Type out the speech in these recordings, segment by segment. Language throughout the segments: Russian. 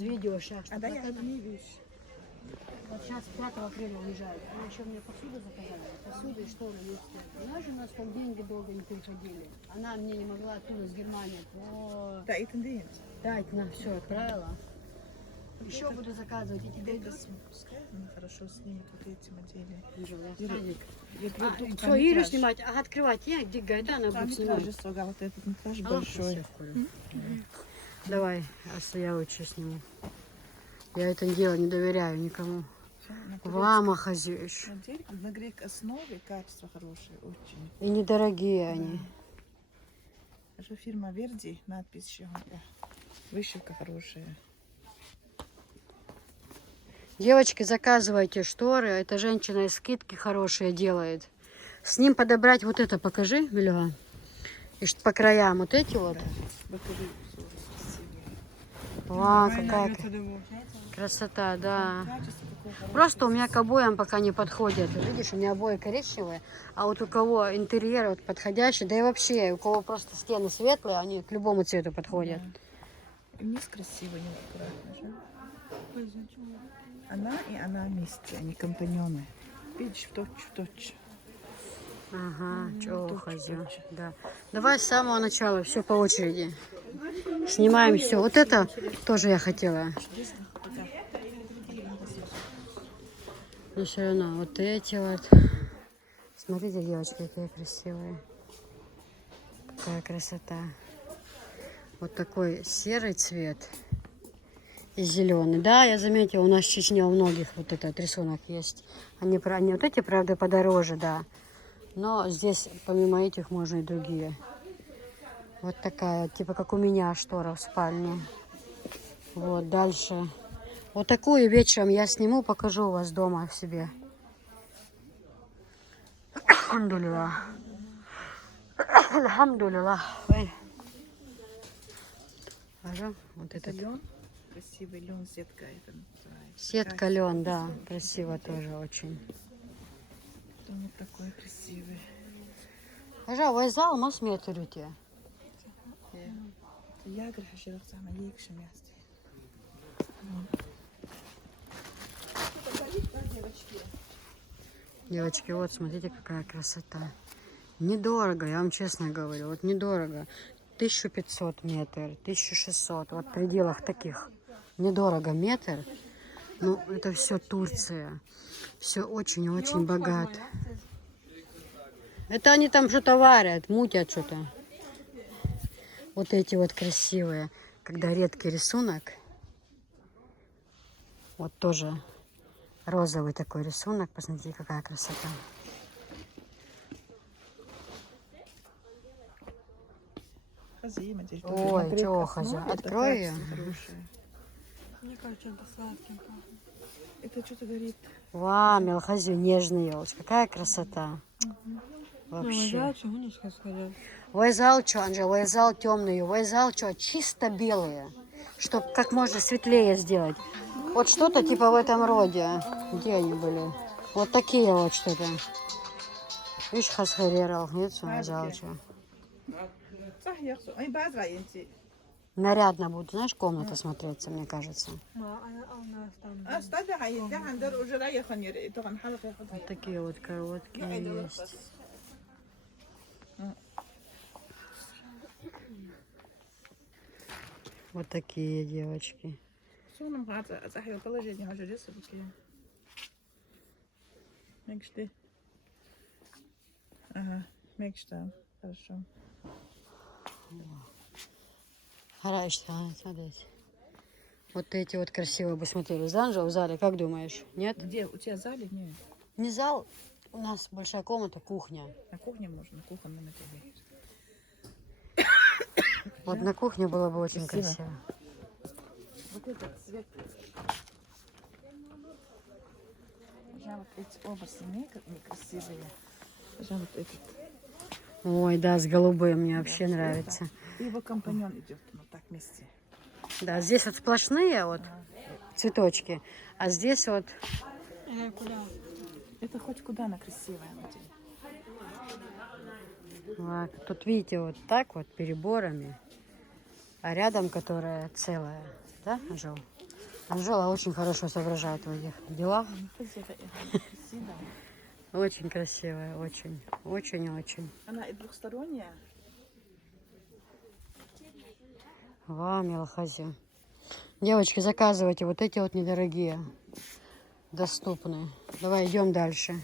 Видео сейчас. А да, я не вижу. Вот сейчас 5 апреля уезжают. Она еще мне посуду заказала. Посуду и шторы есть. Знаешь, у нас там деньги долго не переходили. Она мне не могла оттуда с Германии. Да, это нет. Да, это на все отправила. Еще буду заказывать. И тебе Это хорошо снимет вот эти модели. все, Иру снимать, а открывать я, где Гайда, она будет снимать. Вот этот метраж большой. Давай, а я лучше сниму. Я это дело не доверяю никому. Лама хозяешь. На грек основе качество хорошее, очень. И недорогие они. Даже фирма Верди, надпись еще. Вышивка хорошая. Девочки, заказывайте шторы. Эта женщина из скидки хорошие делает. С ним подобрать вот это покажи, Милева. И по краям вот эти вот. Вау, какая красота, да. Просто у меня к обоям пока не подходят. Видишь, у меня обои коричневые, а вот у кого интерьер вот подходящий, да и вообще, у кого просто стены светлые, они к любому цвету подходят. Вниз красиво, неаккуратно же. Она и она вместе, они компаньоны. Видишь, в точь. Ага, чего хозяин. Да. Давай с самого начала, все по очереди. Снимаем все. Вот это тоже я хотела. Но все равно вот эти вот. Смотрите, девочки, какие красивые. Какая красота. Вот такой серый цвет и зеленый. Да, я заметила, у нас в Чечне у многих вот этот рисунок есть. Они вот эти, правда, подороже, да. Но здесь помимо этих можно и другие. Вот такая, типа как у меня штора в спальне. Вот, дальше. Вот такую вечером я сниму, покажу у вас дома себе. Альхамдулилlah. Альхамдулилlah. Ага, вот этот. Лен, красивый лен, сетка. Это называется. Сетка лен, да, красиво тоже очень. Вот такой красивый. Ага, вайзал мас метрюте. Я говорю, что я сама ейкшим ясти. Девочки, вот смотрите, какая красота. Недорого, я вам честно говорю, вот недорого. 1500 метр, 1600, вот в пределах таких. Недорого метр. Ну, это все Турция. Все очень-очень богато. Это они там что-то варят, мутят что-то. Вот эти вот красивые, когда редкий рисунок. Вот тоже розовый такой рисунок. Посмотрите, какая красота. Ой, чего хозяин? Открой ее. Мне кажется, это сладким пахнет. Это что-то горит. Вау, мелхазю, нежный елочка. Какая красота. Вообще. Вайзал что, Анжела, вайзал темные, вайзал что, чисто белые. Чтобы как можно светлее сделать. Вот что-то типа в этом роде. Где они были? Вот такие вот что-то. Видишь, хасхарерал. Вайзал что. Нарядно будет, знаешь, комната смотреться, мне кажется. Вот такие вот короткие есть. Вот такие девочки. Ага, мечта. Хорошо. Смотрите. Вот эти вот красиво бы смотрелись, да, Анжела, в зале, как думаешь? Нет? Где? У тебя в зале? Нет. Не зал, у нас большая комната, кухня. На кухне можно, на кухне на тебе. Вот на кухне было бы очень красиво. Вот этот цвет. Вот эти оба красивые. Вот этот. Ой, да, с голубым мне вообще нравится. И его компаньон идет вот так вместе. Да, здесь вот сплошные вот цветочки, а здесь вот... Это хоть куда она красивая. Вот, тут видите, вот так вот переборами, а рядом которая целая, да, Анжел? Анжела очень хорошо соображает в этих делах. Хозяйка, красивая. Очень красивая, очень. Очень-очень. Она и двухсторонняя. Вам, Елхази. Девочки, заказывайте. Вот эти вот недорогие. Доступные. Давай идем дальше.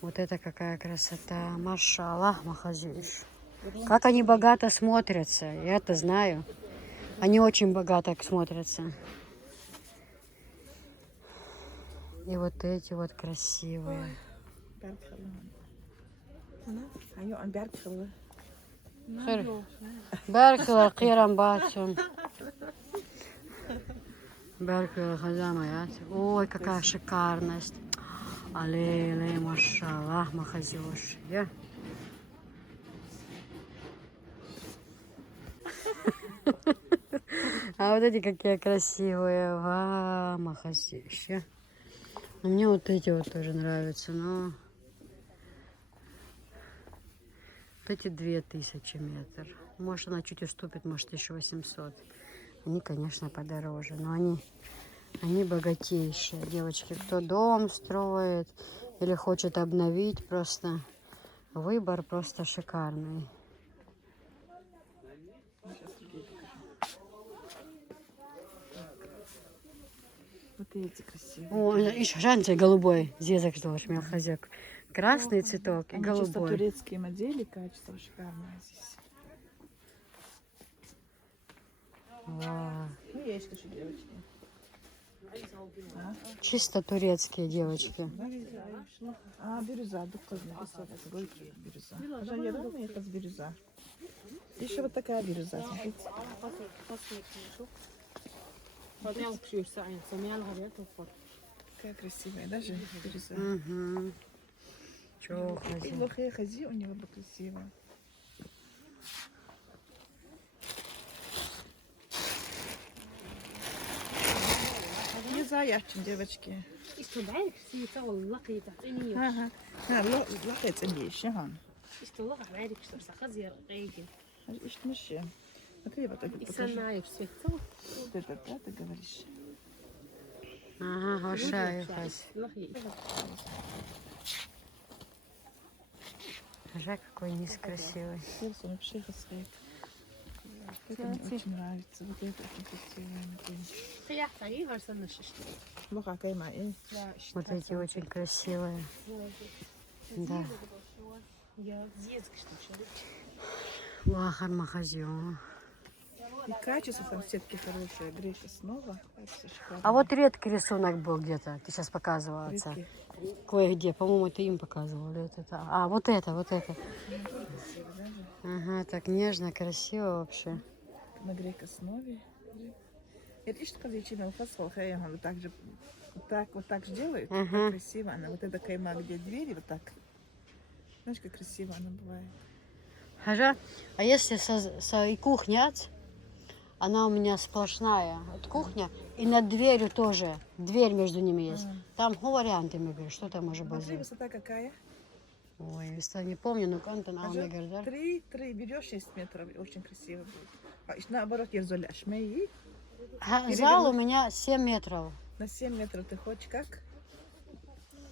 Вот это какая красота. Машаллах, Махазиш. Как они богато смотрятся. Я это знаю. Они очень богато смотрятся. И вот эти вот красивые. Беркла, Кирам Батсун. Беркла, Хазамаят. Ой, какая шикарность. Алей, машаллах, Махазиш. А вот эти какие красивые. Ва, Махазиш. Мне вот эти вот тоже нравятся, но вот эти 2000 метр. Может, она чуть уступит, может, 1800. Они, конечно, подороже, но они богатейшие. Девочки, кто дом строит или хочет обновить, просто выбор просто шикарный. Вот эти красивые. О, еще жанцы голубой. Зезак что ж, хозяйка. Красный цветок и Они чисто голубой. турецкие модели, качество шикарное здесь. Вау. Ну, есть тоже девочки. Чисто турецкие девочки. Бирюза, духовная. Бирюза. Это с бирюза. Еще вот такая бирюза, смотрите. Какая красивая, даже бирюза. Угу. Чё, И хозяйка? лохая хази у него бы красивая. Не заячин, девочки. استودعك سيتا والله تعطيني Ага. Лохая ценнейшая, хан. استوضح معاك что сахазер рейгин Ишь, мыши. Смотри, вот так вот и покажи. санаев свету Вот это, да, ты говоришь? Ага, гошаю, хозяйка. лахи Жак какой низ красивый. Сердце вообще стоит. Это мне очень нравится. Вот это очень красивое. خيار تعي هرسن الششت Лоха кайма, لا Вот эти очень красивые. Да. я зезк что шарит Вахар Махазио. И качество там сетки хорошие. Греха снова. Качество шикарное. А вот редкий рисунок был где-то. Ты сейчас показывала отца. Редкий. Кое-где. По-моему, ты им показывала. Вот это. А, вот это, вот это. Красиво, да? Ага, так нежно, красиво вообще. На грех основе. Это что казачина фасол, вот так же вот так же делают, Ага. как красиво она. Вот эта кайма, где двери, вот так. Знаешь, как красиво она бывает. Ага. А если и кухня, она у меня сплошная. Вот кухня. И над дверью тоже. Дверь между ними есть. Там варианты, мы говорим, что там может быть. Смотри, высота какая? Ой, высота не помню, но контент, а мне говорят, да? 3 берешь 6 метров, очень красиво будет. А еще наоборот, я золяш. Мои Зал у меня 7 метров. на 7 метров ты хочешь как?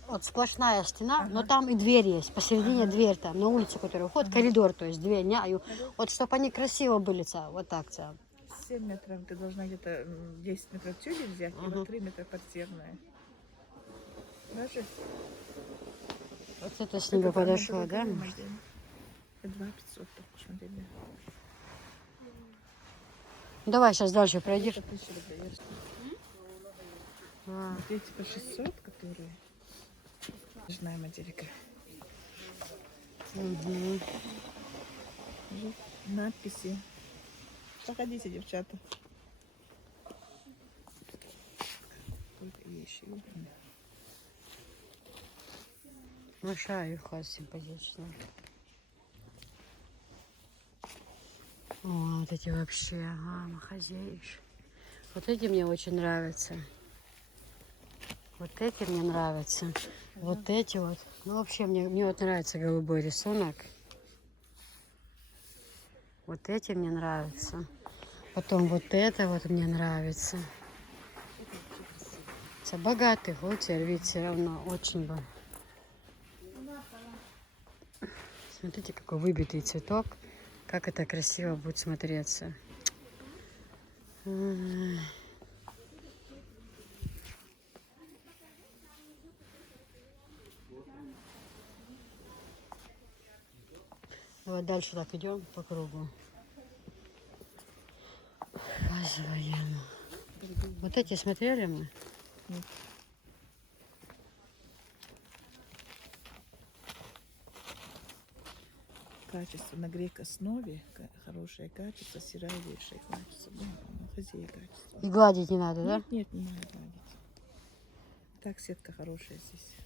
Вот сплошная стена, Ага. но там и дверь есть. Посередине дверь там, на улицу, которая уходит, коридор, то есть дверь. Вот чтобы они красиво были, вот так. 7 метров ты должна где-то 10 метров тюли взять, и вот 3 метра портьерная. Даже Вот это с ними подошло, да? 2500 так посмотрели. Давай сейчас дальше пройдешь. 1000 рублей. А, Вот эти по 600, которые ножная моделька. мгм. Надписи. Проходите, девчата. Только вещи. Мешаю хас симпатично. О, вот эти вообще, махазеешь. Вот эти мне очень нравятся. Вот эти мне нравятся. Вот эти вот. Ну, вообще, мне вот нравится голубой рисунок. Вот эти мне нравятся. Потом вот это вот мне нравится. Богатый хутор, вид все равно очень бы. Смотрите, какой выбитый цветок. Как это красиво будет смотреться. Ай. Давай дальше так идем по кругу. Показываем. Вот эти смотрели мы? Нет. Качество на грек-основе, хорошее качество, сыровейшее качество. Да, магазин качество. И гладить не надо, да? Нет, не надо гладить. Так сетка хорошая здесь.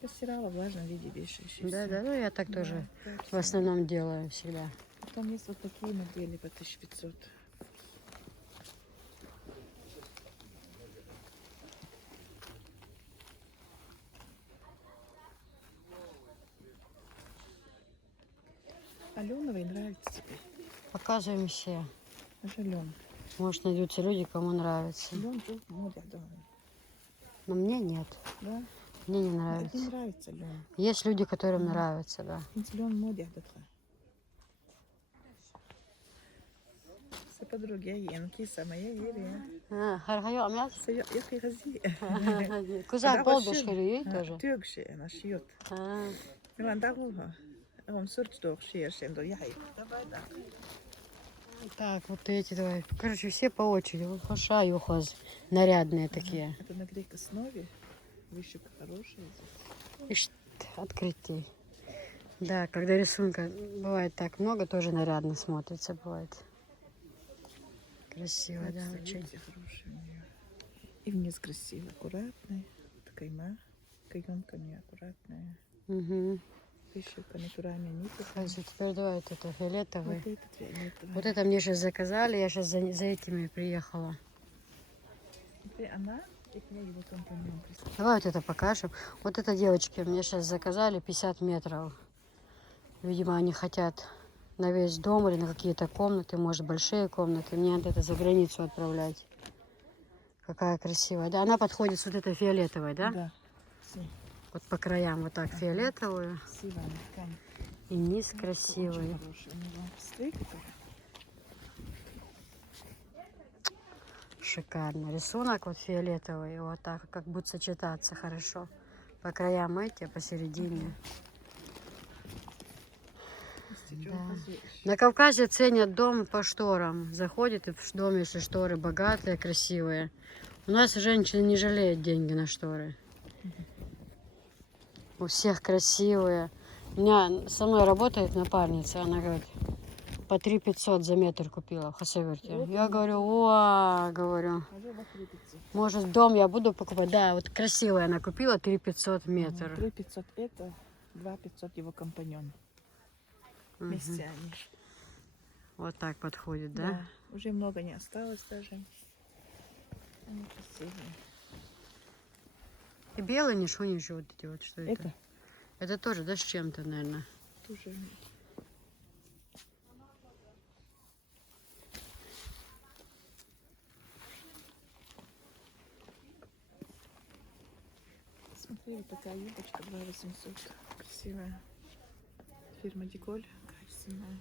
Постирала в влажном виде вешаешь. и Да, всё. да, ну я так Да, тоже качество. в основном делаю всегда. Потом есть вот такие модели по 1500. Аленовый нравится тебе. Показываем все. Аж Ален. Может, найдутся люди, кому нравится. Ален тут мода, да. Но мне нет. Да? Мне не Не нравится. нравится Ален. Есть люди, которым нравится, да. Ален мода, да. Все подруги, Янки, самая Ирия. Хархайо, амяс? Я хази. Кузак болбеш хири тоже. Тюгши, она шьет. Иван Дагуха. Он сорт что шьешь, до яй. Давай, да. Так, вот эти давай. Короче, все по очереди. Вот Хаша, юхаз. Нарядные такие. Это на грек-основе. Вышивка хорошая здесь. Ишь, открытый. Да, когда рисунка бывает так много, тоже нарядно смотрится бывает. Красиво, да, Качество, очень. видите, хорошее у нее. И вниз красиво, аккуратная. Кайма. Кайонками аккуратная. Угу. Вышивка натуральная нитка. Хорошо, теперь давай вот это фиолетовый. Вот этот фиолетовый. Вот это мне сейчас заказали, я сейчас за этими приехала. Теперь она, и к ней его компаньон прислал. Давай вот это покажем. Вот это девочки мне сейчас заказали 50 метров. Видимо, они хотят на весь дом или на какие-то комнаты, может, большие комнаты. Мне надо это за границу отправлять. Какая красивая. Да, она подходит с вот этой фиолетовой, да? Да. Все. Вот по краям вот так фиолетовую. Красивая ткань. И низ Очень красивый. хороший у него. Стейк это. Шикарно. Рисунок вот фиолетовый. Вот так, как будет сочетаться хорошо. По краям эти, а посередине. На Кавказе ценят дом по шторам. Заходит и в доме, если шторы богатые, красивые. У нас женщины не жалеют деньги на шторы. У всех красивые. У меня со мной работает напарница, она говорит, по 3 500 за метр купила в Хасаверте. Я говорю, о, говорю, может дом я буду покупать. Да, вот красивая она купила, 3 500 метр. 3 500 это, 2 500 его компаньон. Вместе они. Вот так подходит, да? Уже много не осталось даже. Они красивые. И белые ничего вот эти вот, что это? Это Это тоже, да, с чем-то, наверное. тоже. Смотри, вот такая юбочка 2 800. Красивая. Фирма Диколь. Качественная.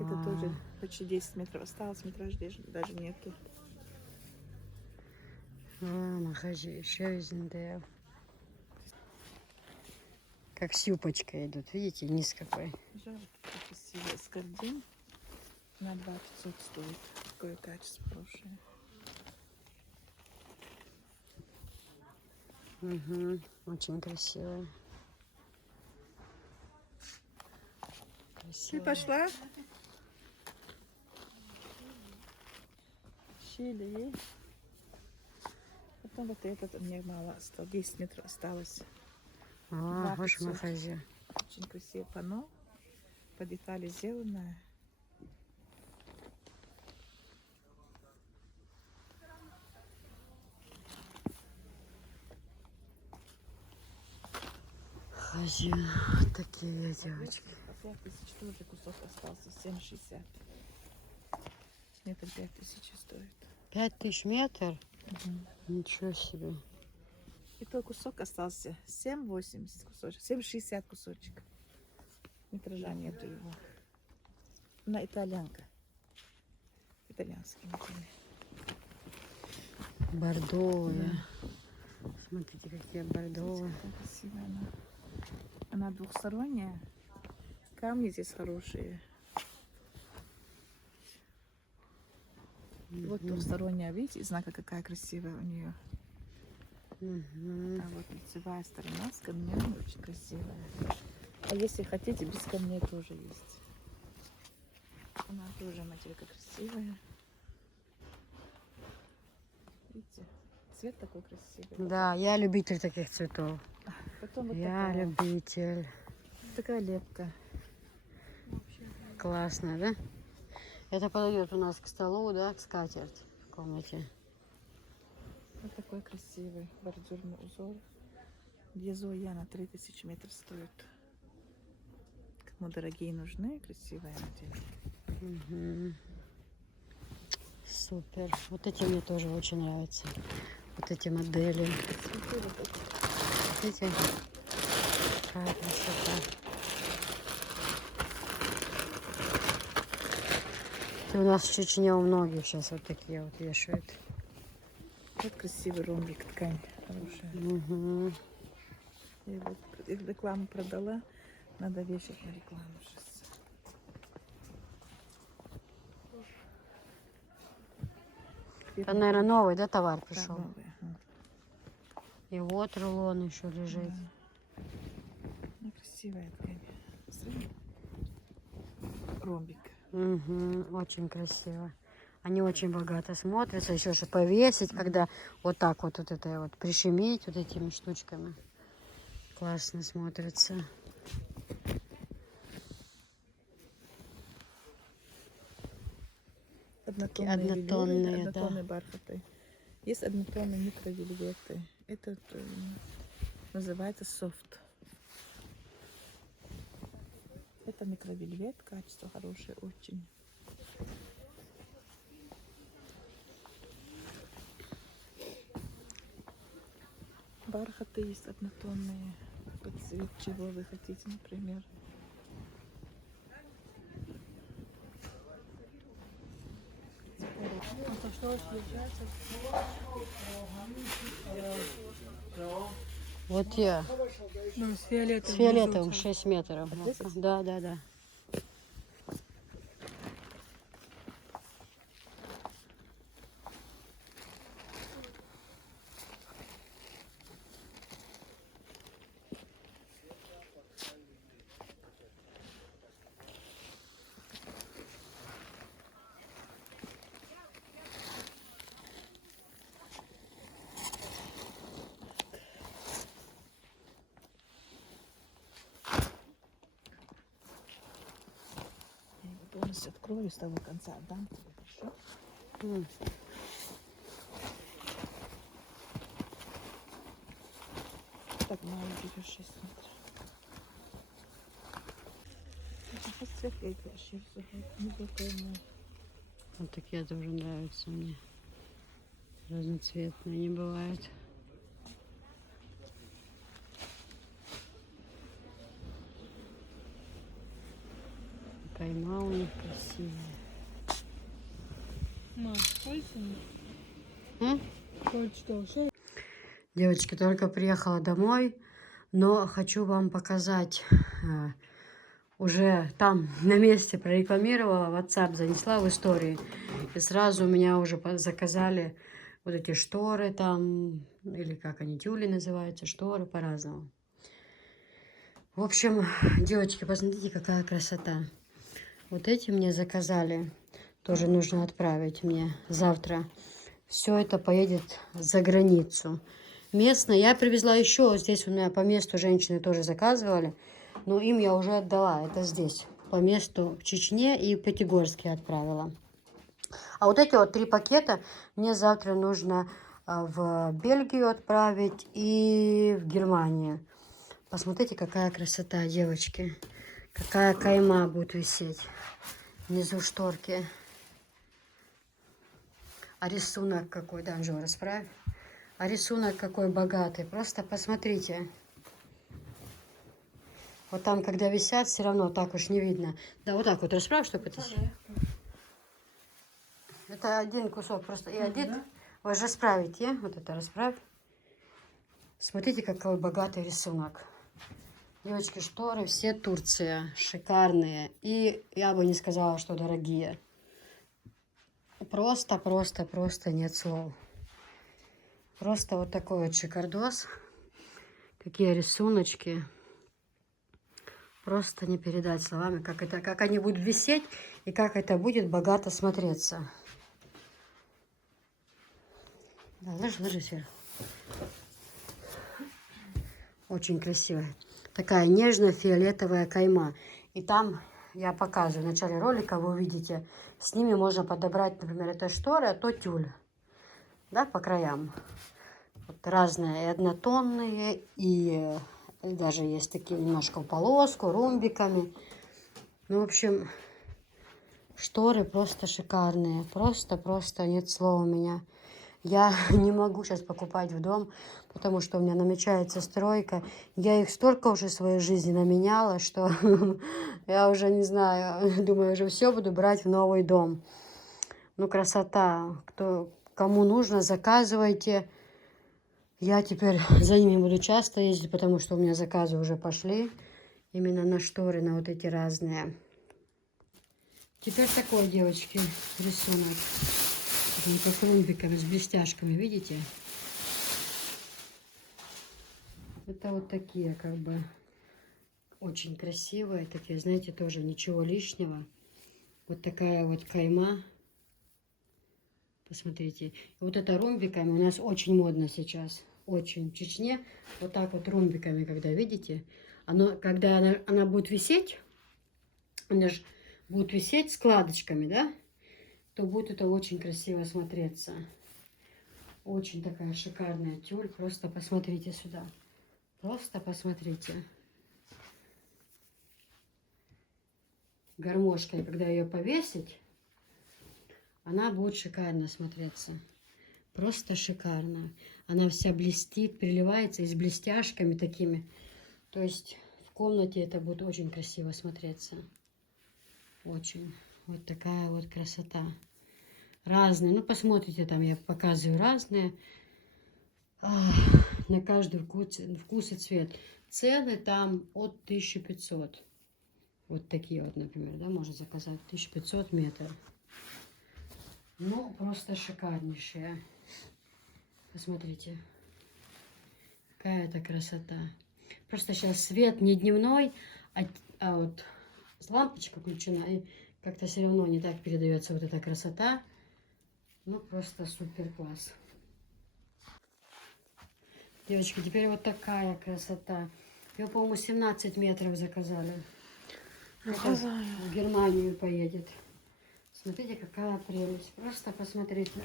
Это тоже почти 10 метров осталось. Метраж даже нету. Нахожу, еще yüzünde. Как с юбочкой идут, видите, низ какой. Жалко, красивая скардин. На 2 500 стоит. Такое качество хорошее. Угу, очень красивая. Ты пошла? Чили. Потом вот этот у меня мало осталось. 10 метров осталось. А, 2 ваш 500. магазин. Очень красивое панно. По детали сделанное. Хозяин, такие девочки. 5000 тоже кусок остался. 7,60. Метр 5000 стоит. 5000 метр? Угу. Ничего себе. И то кусок остался 7,80 кусочек, 7,60 кусочек. Метража нету его. Она итальянка. Итальянский материал. Бордовая. Смотрите, какие бордовые. Какая красивая она. Она двухсторонняя. Камни здесь хорошие. Вот двухсторонняя, видите, знака какая красивая у нее. А вот лицевая сторона с камнями очень красивая. А если хотите, без камней тоже есть. Она тоже моделька красивая. Видите, цвет такой красивый. Да, я любитель таких цветов. Потом вот Я такая, любитель. такая лепка. Классно, да? Это подойдет у нас к столу, да, к скатерть в комнате. Вот такой красивый бордюрный узор. Дезоя на 3000 метров стоит. Кому дорогие нужны, красивая модель. Супер. Вот эти мне тоже очень нравятся. Вот эти модели. Видите? Какая красота. И у нас в Чечне у многих сейчас вот такие вот вешают. Вот красивый ромбик, ткань хорошая. Угу. Я вот их рекламу продала. Надо вешать на рекламу сейчас. Это, наверное, новый, да, товар Да, пришел? новые, ага. И вот рулон еще лежит. Да. Ну, красивая ткань. Смотри. Ромбик. Угу, очень красиво. Они очень богато смотрятся. Еще же повесить, когда вот так вот, вот это вот прищемить вот этими штучками. Классно смотрится. Однотонные, вельветы, да. однотонные бархаты. Есть однотонные микровельветы. Это называется софт. Это микровельвет, качество хорошее очень. Бархаты есть однотонные. Под цвет чего вы хотите, например. Вот я. Ну, с С фиолетовым. фиолетовым 6 метров. Да, да, да. Я его полностью открою с того конца. Отдам тебе, хорошо? М. Так мало берешь 6 метров. Это цвет я не Вот такие тоже нравятся мне. Разноцветные они бывают. Кайма у них красивая. М? Девочки, только приехала домой, но хочу вам показать. Уже там на месте прорекламировала, в WhatsApp занесла в истории. И сразу у меня уже заказали вот эти шторы там, или как они, тюли называются, шторы по-разному. В общем, девочки, посмотрите, какая красота. Вот эти мне заказали. Тоже нужно отправить мне завтра. Все это поедет за границу. Местно я привезла еще. Здесь у меня по месту женщины тоже заказывали. Но им я уже отдала. Это здесь. По месту в Чечне и в Пятигорске отправила. А вот эти вот 3 пакета мне завтра нужно в Бельгию отправить и в Германию. Посмотрите, какая красота, девочки. Какая кайма будет висеть внизу шторки. А рисунок какой, да, Анжела, расправь. А рисунок какой богатый. Просто посмотрите. Вот там, когда висят, все равно так уж не видно. Да, вот так вот расправь, чтобы это... Это один кусок просто. И один... Вот расправить, вот это расправь. Смотрите, какой богатый рисунок. Девочки, шторы все Турция. Шикарные. И я бы не сказала, что дорогие. Просто, просто, просто нет слов. Просто вот такой вот шикардос. Какие рисуночки. Просто не передать словами, как они будут висеть и как это будет богато смотреться. Да, ложи сверху. Очень красивая. Такая нежно-фиолетовая кайма. И там, я показываю в начале ролика, вы увидите, с ними можно подобрать, например, это шторы, а то тюль. Да, по краям. Вот разные, и однотонные, и даже есть такие немножко в полоску, ромбиками. Ну, в общем, шторы просто шикарные. Просто нет слова у меня. Я не могу сейчас покупать в дом, потому что у меня намечается стройка. Я их столько уже в своей жизни наменяла, что я уже не знаю, думаю, уже все буду брать в новый дом. Ну, красота. Кому нужно, заказывайте. Я теперь за ними буду часто ездить, потому что у меня заказы уже пошли. Именно на шторы, на вот эти разные. Теперь такой, девочки, рисунок. Как ромбиками с блестяшками, видите? Это вот такие, как бы, очень красивые. Такие, знаете, тоже ничего лишнего. Вот такая вот кайма. Посмотрите. Вот это ромбиками у нас очень модно сейчас. Очень. В Чечне вот так вот ромбиками, когда видите. Когда она будет висеть, она же будет висеть складочками, да? То будет это очень красиво смотреться. Очень такая шикарная тюль. Просто посмотрите сюда. Просто посмотрите. Гармошкой, когда ее повесить, она будет шикарно смотреться. Просто шикарно. Она вся блестит, переливается и с блестяшками такими. То есть в комнате это будет очень красиво смотреться. Очень. Вот такая вот красота. Разные. Ну, посмотрите, там я показываю разные. На каждый вкус и цвет. Цены там от 1500. Вот такие вот, например, да, можно заказать. 1500 метров. Ну, просто шикарнейшие. Посмотрите. Какая это красота. Просто сейчас свет не дневной, а вот лампочка включена. И как-то все равно не так передается вот эта красота. Ну, просто супер класс. Девочки, теперь вот такая красота. Ее, по-моему, 17 метров заказали. Это в Германию поедет. Смотрите, какая прелесть. Просто посмотрите.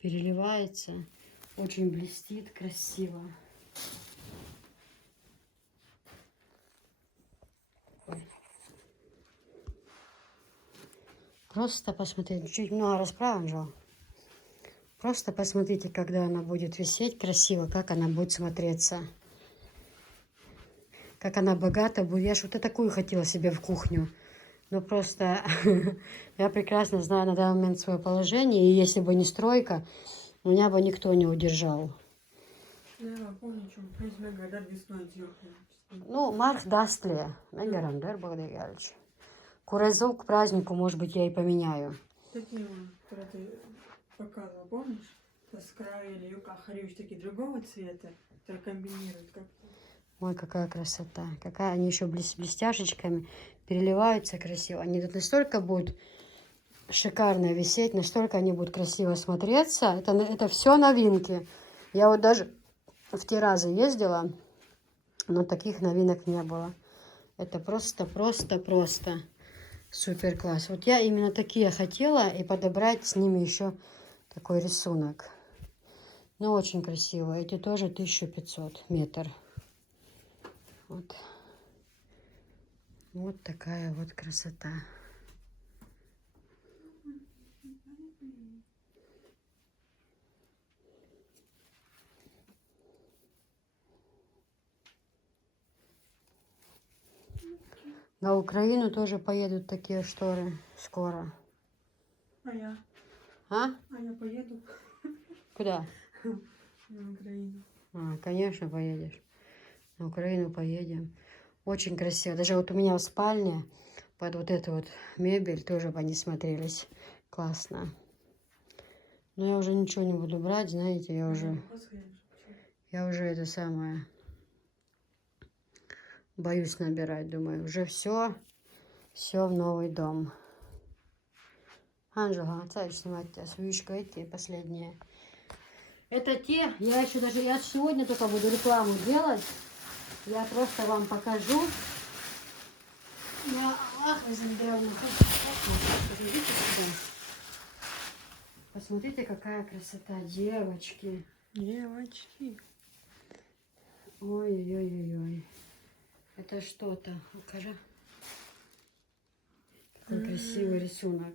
Переливается. Очень блестит, красиво. Просто посмотрите. Чуть много расправим же. Просто посмотрите, когда она будет висеть красиво, как она будет смотреться. Как она богата будет. Я ж вот такую хотела себе в кухню. Но просто я прекрасно знаю на данный момент свое положение. И если бы не стройка, меня бы никто не удержал. Ну, Марк даст ли? Наверное, да, благодаря. Курезу к празднику, может быть, я и поменяю. Такие вот, которые ты показывала, помнишь? С края или юка харюш, такие другого цвета, которые комбинируют как-то. Ой, какая красота. Какая они еще блестяшечками переливаются красиво. Они тут настолько будут шикарно висеть, настолько они будут красиво смотреться. Это все новинки. Я вот даже в те разы ездила, но таких новинок не было. Это просто супер класс. Вот я именно такие хотела и подобрать с ними еще такой рисунок. Ну, очень красиво. Эти тоже 1500 метр. Вот. Вот такая вот красота. На Украину тоже поедут такие шторы скоро. А я? А? А я поеду Куда? на Украину. Конечно, поедешь. На Украину поедем. Очень красиво. Даже вот у меня в спальне под вот эту вот мебель тоже бы они смотрелись. Классно. Но я уже ничего не буду брать, знаете, я уже это самое боюсь набирать, думаю, уже все в новый дом. Анжела, отца снимать тебя свечку, эти последние. Это те, я сегодня только буду рекламу делать. Я просто вам покажу. Вы Андреевна, посмотрите, какая красота, девочки. Девочки. Ой-ой-ой-ой. Это что-то. Покажи. Какой красивый рисунок.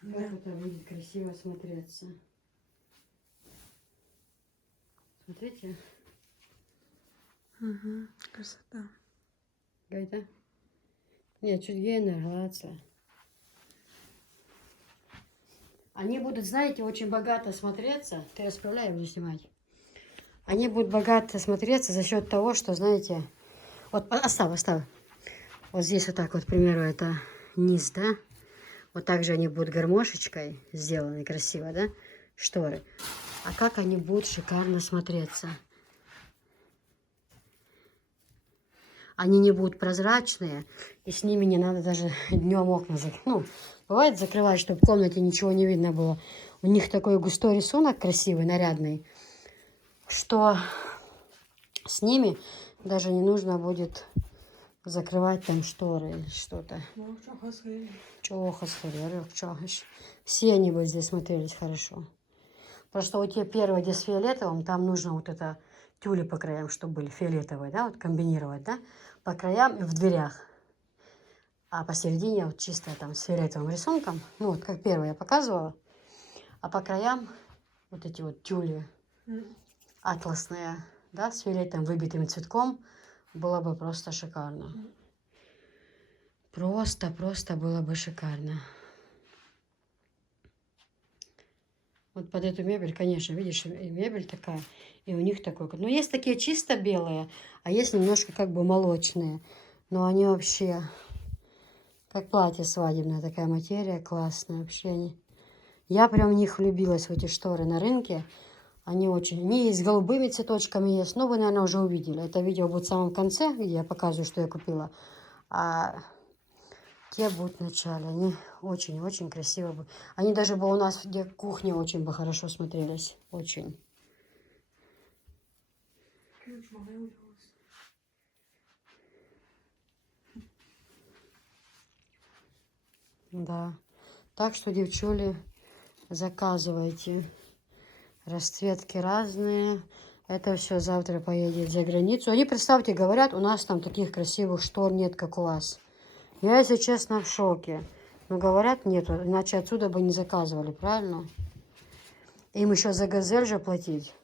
Как это будет красиво смотреться. Смотрите. Угу. Красота. Гайда. Нет, чуть гейнер, гладца. Они будут, знаете, очень богато смотреться. Ты расправляй, я буду снимать. Они будут богато смотреться за счет того, что, знаете, вот оставь. Вот здесь вот так вот, к примеру, это низ, да? Вот так же они будут гармошечкой сделаны красиво, да? Шторы. А как они будут шикарно смотреться. Они не будут прозрачные, и с ними не надо даже днем окна закрыть. Ну, бывает закрывать, чтобы в комнате ничего не видно было. У них такой густой рисунок красивый, нарядный, что с ними даже не нужно будет закрывать там шторы или что-то. Все они бы здесь смотрелись хорошо. Просто вот те первые, где с фиолетовым, там нужно вот это тюли по краям, чтобы были фиолетовые, да, вот комбинировать, да, по краям и в дверях. А посередине вот чисто там с фиолетовым рисунком, ну вот как первое я показывала, а по краям вот эти вот тюли атласные, да, с фиолетовым выбитым цветком, было бы просто шикарно. Просто было бы шикарно. Вот под эту мебель, конечно, видишь, и мебель такая, и у них такой. Но есть такие чисто белые, а есть немножко как бы молочные. Но они вообще, как платье свадебное, такая материя классная вообще. Я прям в них влюбилась, в эти шторы на рынке. Они очень... Они есть с голубыми цветочками есть, но вы, наверное, уже увидели. Это видео будет в самом конце, где я показываю, что я купила. А те будут в начале. Они очень-очень красиво будут. Они даже бы у нас, где кухня, очень бы хорошо смотрелись. Очень. Да. Так что, девчули, заказывайте. Расцветки разные. Это все завтра поедет за границу. Они, представьте, говорят, у нас там таких красивых штор нет, как у вас. Я, если честно, в шоке. Но говорят, нету, иначе отсюда бы не заказывали, правильно? Им еще за газель же платить.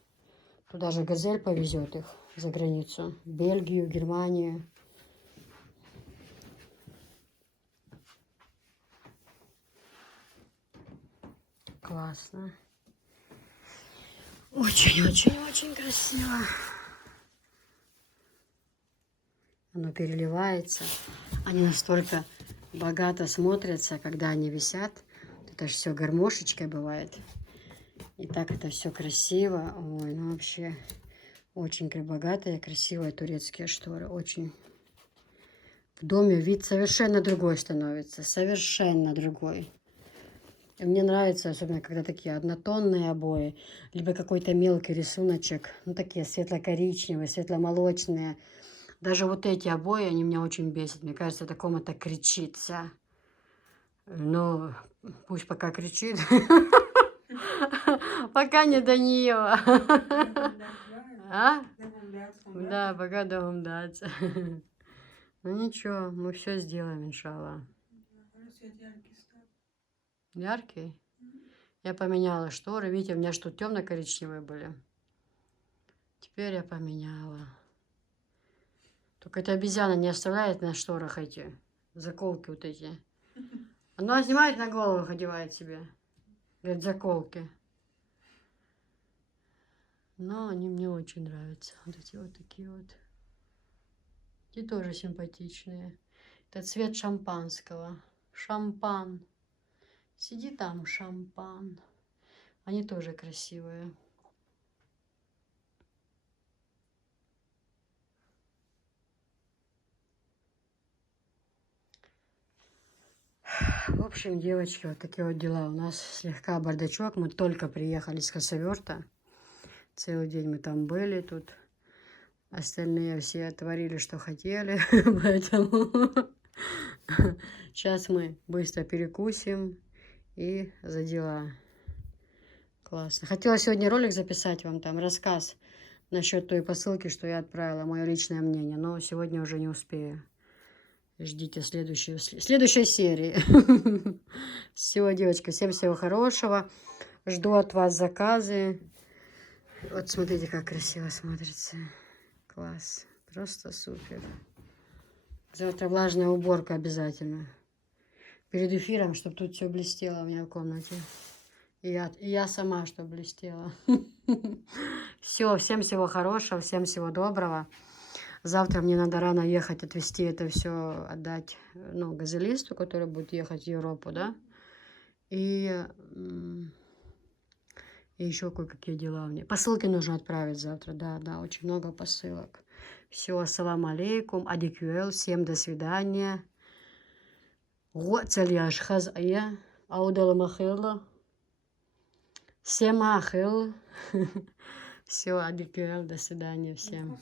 Туда же газель повезет их за границу. В Бельгию, Германию. Классно. Очень-очень-очень красиво. Оно переливается. Они настолько богато смотрятся, когда они висят. Это же все гармошечкой бывает. И так это все красиво. Ой, ну вообще очень богатые, красивые турецкие шторы. Очень. В доме вид совершенно другой становится. Совершенно другой. И мне нравится, особенно когда такие однотонные обои, либо какой-то мелкий рисуночек. Ну, такие светло-коричневые, светло-молочные. Даже вот эти обои, они меня очень бесят. Мне кажется, эта комната кричит вся. Но пусть пока кричит. Пока не до нее. А? Да, пока домом даться. Ну ничего, мы все сделаем, иншаллах. Яркий? Я поменяла шторы. Видите, у меня что темно-коричневые были. Теперь я поменяла. Только эта обезьяна не оставляет на шторах эти заколки вот эти. Она снимает на голову, одевает себе. Говорит, заколки. Но они мне очень нравятся. Вот эти вот такие вот. Эти тоже симпатичные. Это цвет шампанского. Шампан. Сиди там, шампан. Они тоже красивые. В общем, девочки, вот такие вот дела. У нас слегка бардачок. Мы только приехали с Хасавюрта. Целый день мы там были тут. Остальные все творили, что хотели. Поэтому сейчас мы быстро перекусим и за дела. Классно. Хотела сегодня ролик записать вам, там рассказ насчет той посылки, что я отправила, мое личное мнение. Но сегодня уже не успею. Ждите следующей серии. Все, девочки, всем всего хорошего. Жду от вас заказы. Вот смотрите, как красиво смотрится. Класс. Просто супер. Завтра влажная уборка обязательно. Перед эфиром, чтобы тут все блестело у меня в комнате. И я сама, чтобы блестела. Все, всем всего хорошего, всем всего доброго. Завтра мне надо рано ехать, отвезти это все, отдать, ну, газелисту, который будет ехать в Европу, да. И еще кое-какие дела у меня. Посылки нужно отправить завтра, да, очень много посылок. Все, ассалам алейкум, адикюэл, всем до свидания. Всем ахил. Все, адикюэл, до свидания всем.